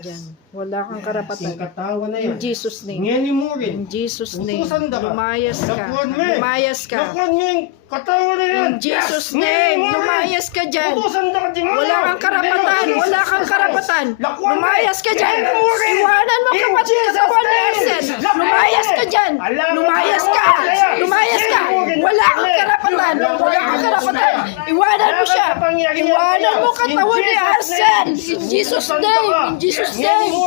Dyan. Wala kang karapatan. Yung katawan na yan. In Jesus' name. Ngayon mo rin. In Jesus' name. Utusan ka. Lumayas ka. Lakuan mo eh. Lumayas ka. Lakuan mo yung katawan na yan. In Jesus' Yes! name. Ngayon mo rin. Lumayas ka dyan. Utusan ka din mo. Wala kang karapatan. Wala kang karapatan. Lakuan mo. Lumayas ka dyan. Ngayon mo rin. Iwanan mo In kapatid Jesus' katawan ni name. Arsen. Lakuan mo. Lumayas ka dyan. Alam mo, Lumayas ka. Lumayas ka. Wala kang karapatan. Wala kang karapatan. Iwanan mo siya. Iwanan mo katawan ni Arsen. In Jesus' name. In Jesus' name.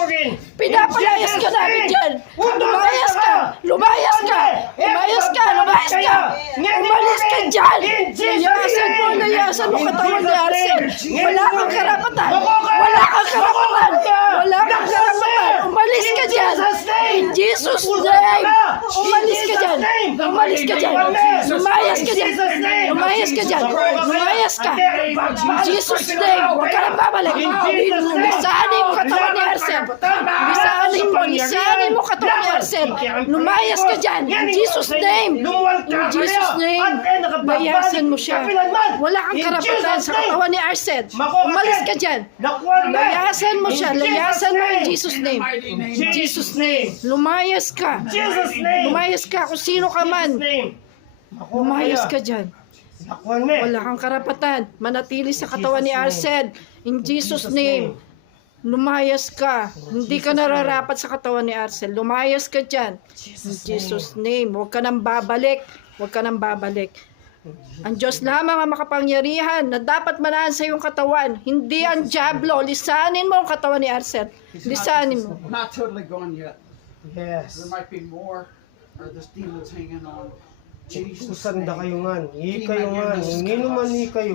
Pinapalayas ka namin dyan. Lumayas ka. Lumayas ka. Lumayas ka. Lumayas ka. Umalis ka dyan. Layasan mo katawan ni Arsen. Wala kang karapatan. Wala kang karapatan. Wala kang karapatan. Umalis ka dyan. In Jesus' name. Umalis ka dyan. Umalis ka dyan. Lumayas ka dyan. Lumayas ka dyan. Lumayas ka. In Jesus' name. Huwag ka nang babalik. Lisanin mo katawan ni Arsen. Lisanin mo katawan ni Arsen. Lumayas ka dyan. In Jesus' name. In Jesus' name. Layasan mo siya. Wala kang karapatan sa katawan ni Arsen. Umalis ka dyan. Layasan mo siya. Layasan mo in Jesus' name. In Jesus' name. Lumayas ka. Lumayas ka kung sino ka man. Lumayas ka dyan. Wala kang karapatan. Manatili sa katawan ni Arsen. In Jesus' name. Lumayas ka. Hindi ka nararapat sa katawan ni Arsen. Lumayas ka dyan. In Jesus' name. Huwag ka nang babalik. Huwag ka nang babalik. Ang Diyos lamang ang makapangyarihan na dapat manahan sa iyong katawan. Hindi ang Diablo. Lisanin mo ang katawan ni Arsen. Lisanin mo. Not totally gone yet. Yes. There might be more, or this demon's hanging on. Jesus' Utusan na name. kayo nga. Kayo nga. Ngayon man kayo.